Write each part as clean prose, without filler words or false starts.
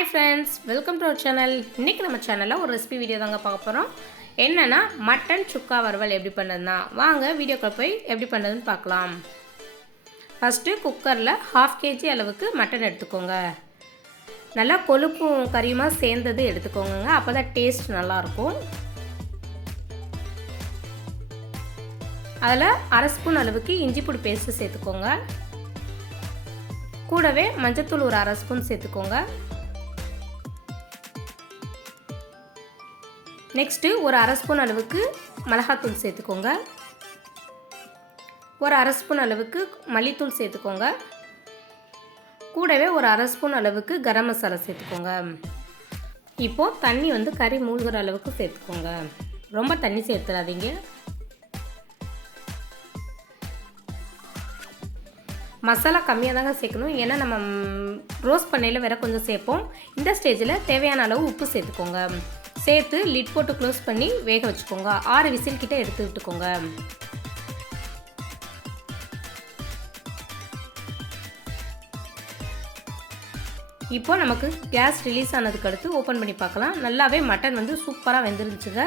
Hi friends, welcome to our channel. இன்னைக்கு நம்ம சேனல்ல ஒரு ரெசிபி வீடியோ தாங்க பார்க்க போறோம். என்னன்னா மட்டன் சுக்கா வறுவல் எப்படி பண்றதுன்னா வாங்க வீடியோக்குள்ள போய் எப்படி பண்றதுன்னு பார்க்கலாம். ஃபர்ஸ்ட் குக்கர்ல 1/2 kg அளவுக்கு மட்டன் எடுத்துக்கோங்க. நல்லா கொழுப்பும் கறியுமா சேர்ந்தது எடுத்துக்கோங்க. அப்பதான் டேஸ்ட் நல்லா இருக்கும். அதில் 1/2 ஸ்பூன் அளவுக்கு இஞ்சி பூண்டு பேஸ்ட் சேர்த்துக்கோங்க. கூடவே மஞ்சத்தூள் ஒரு 1/2 ஸ்பூன் சேர்த்துக்கோங்க. நெக்ஸ்ட்டு ஒரு 1/2 ஸ்பூன் அளவுக்கு மிளகாத்தூள் சேர்த்துக்கோங்க. ஒரு 1/2 ஸ்பூன் அளவுக்கு மல்லித்தூள் சேர்த்துக்கோங்க. கூடவே ஒரு 1/2 ஸ்பூன் அளவுக்கு கரம் மசாலா சேர்த்துக்கோங்க. இப்போது தண்ணி கறி மூழ்கிற அளவுக்கு சேர்த்துக்கோங்க. ரொம்ப தண்ணி சேர்த்துடாதீங்க. மசாலா கம்மியாக தாங்க சேர்க்கணும், ஏன்னா நம்ம ரோஸ்ட் பண்ணையில் வேறு கொஞ்சம் சேர்ப்போம். இந்த ஸ்டேஜில் தேவையான அளவு உப்பு சேர்த்துக்கோங்க. சேர்த்து லிட் போட்டு க்ளோஸ் பண்ணி வேக வச்சுக்கோங்க. 6 விசில் கிட்ட எடுத்து விட்டுக்கோங்க. இப்போ நமக்கு கேஸ் ரிலீஸ் ஆனதுக்கு அடுத்து ஓப்பன் பண்ணி பார்க்கலாம். நல்லாவே மட்டன் சூப்பராக வெந்துருந்துச்சுங்க.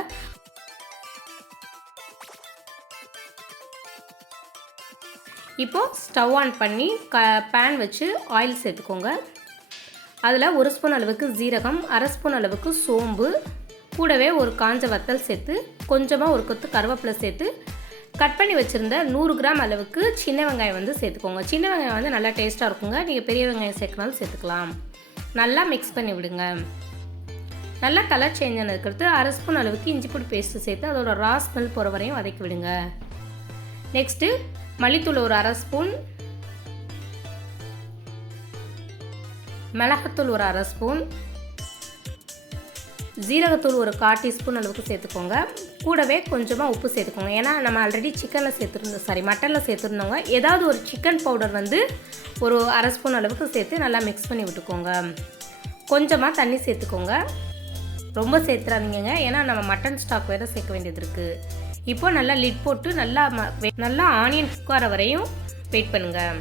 இப்போ ஸ்டவ் ஆன் பண்ணி பேன் வச்சு ஆயில் சேர்த்துக்கோங்க. அதில் 1 ஸ்பூன் அளவுக்கு ஜீரகம், 1/2 ஸ்பூன் அளவுக்கு சோம்பு, கூடவே ஒரு காஞ்ச வத்தல் சேர்த்து கொஞ்சமாக ஒரு கொத்து கருவேப்பிலை சேர்த்து கட் பண்ணி வச்சுருந்த 100 கிராம் அளவுக்கு சின்ன வெங்காயம் சேர்த்துக்கோங்க. சின்ன வெங்காயம் நல்லா டேஸ்ட்டாக இருக்குங்க. நீங்கள் பெரிய வெங்காயம் சேர்க்கனாலும் சேர்த்துக்கலாம். நல்லா மிக்ஸ் பண்ணி விடுங்க. நல்லா கலர் சேஞ்ச் ஆனதுக்கடுத்து 1/2 ஸ்பூன் அளவுக்கு இஞ்சி பூண்டு பேஸ்ட்டு சேர்த்து அதோட ரா ஸ்மெல் போகிற வரையும் வதக்கி விடுங்க. நெக்ஸ்ட்டு மல்லித்தூள் ஒரு 1/2 ஸ்பூன், மிளகாத்தூள் ஒரு 1/2 ஸ்பூன், ஜீரகத்தூள் ஒரு 1/4 டீஸ்பூன் அளவுக்கு சேர்த்துக்கோங்க. கூடவே கொஞ்சமாக உப்பு சேர்த்துக்கோங்க. ஏன்னா நம்ம ஆல்ரெடி சிக்கனில் சேர்த்துருந்தோம், மட்டனில் சேர்த்துருந்தோங்க. ஏதாவது ஒரு சிக்கன் பவுடர் ஒரு 1/2 ஸ்பூன் அளவுக்கு சேர்த்து நல்லா மிக்ஸ் பண்ணி விட்டுக்கோங்க. கொஞ்சமாக தண்ணி சேர்த்துக்கோங்க. ரொம்ப சேர்த்துறாதீங்க, ஏன்னா நம்ம மட்டன் ஸ்டாக் வேறு சேர்க்க வேண்டியது இருக்குது. இப்போ நல்லா லிட் போட்டு நல்லா ஆனியன் குக் ஆகிற வரையும் வெயிட் பண்ணுங்கள்.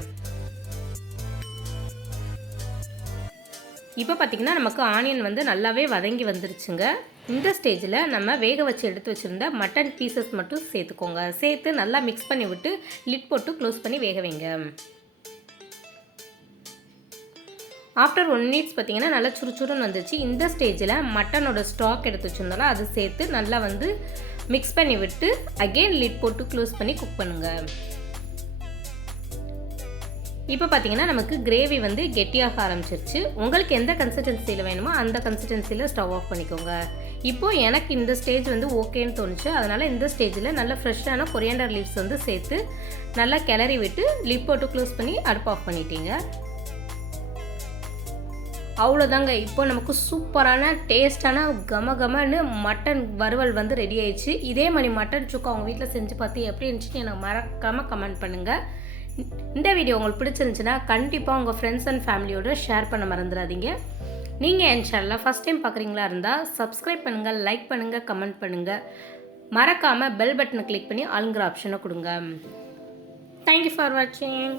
இப்போ பார்த்திங்கன்னா நமக்கு ஆனியன் நல்லாவே வதங்கி வந்துருச்சுங்க. இந்த ஸ்டேஜில் நம்ம வேக வச்சு எடுத்து வச்சுருந்த மட்டன் பீசஸ் மட்டும் சேர்த்துக்கோங்க. சேர்த்து நல்லா மிக்ஸ் பண்ணி விட்டு லிட் போட்டு க்ளோஸ் பண்ணி வேக வைங்க. ஆஃப்டர் 1 மினிட்ஸ் பார்த்திங்கன்னா நல்லா சுறுச்சுறுன்னு வந்துச்சு. இந்த ஸ்டேஜில் மட்டனோட ஸ்டாக் எடுத்து வச்சுருந்தோம்னா அதை சேர்த்து நல்லா மிக்ஸ் பண்ணி விட்டு அகெயின் லிட் போட்டு க்ளோஸ் பண்ணி குக் பண்ணுங்கள். இப்போ பார்த்தீங்கன்னா நமக்கு கிரேவி கெட்டியாக ஆரம்பிச்சிருச்சு. உங்களுக்கு எந்த கன்சிஸ்டன்சியில் வேணுமோ அந்த கன்சிஸ்டன்சியில் ஸ்டவ் ஆஃப் பண்ணிக்கோங்க. இப்போது எனக்கு இந்த ஸ்டேஜ் ஓகேன்னு தோணுச்சு. அதனால் இந்த ஸ்டேஜில் நல்ல ஃப்ரெஷ்ஷான கொரியாண்டர் லீவ்ஸ் சேர்த்து நல்லா கிளறி விட்டு லிட் போட்டு க்ளோஸ் பண்ணி அடுப்பு ஆஃப் பண்ணிட்டீங்க. அவ்வளோதாங்க. இப்போ நமக்கு சூப்பரான டேஸ்டான கமன்னு மட்டன் வறுவல் ரெடி ஆயிடுச்சு. இதே மாதிரி மட்டன் சுக்கா உங்கள் வீட்டில் செஞ்சு பார்த்து எப்படி இருந்துச்சுன்னு எனக்கு மறக்காமல் கமெண்ட் பண்ணுங்கள். இந்த வீடியோ உங்களுக்கு பிடிச்சிருந்துச்சுன்னா கண்டிப்பாக உங்கள் ஃப்ரெண்ட்ஸ் அண்ட் ஃபேமிலியோடு ஷேர் பண்ண மறந்துடாதீங்க. நீங்கள் என் சேனலில் ஃபஸ்ட் டைம் பார்க்குறீங்களா இருந்தால் சப்ஸ்கிரைப் பண்ணுங்கள், லைக் பண்ணுங்கள், கமெண்ட் பண்ணுங்கள். மறக்காமல் பெல் பட்டனை கிளிக் பண்ணி ஆளுங்கிற ஆப்ஷனை கொடுங்க. தேங்க்யூ ஃபார் வாட்சிங்.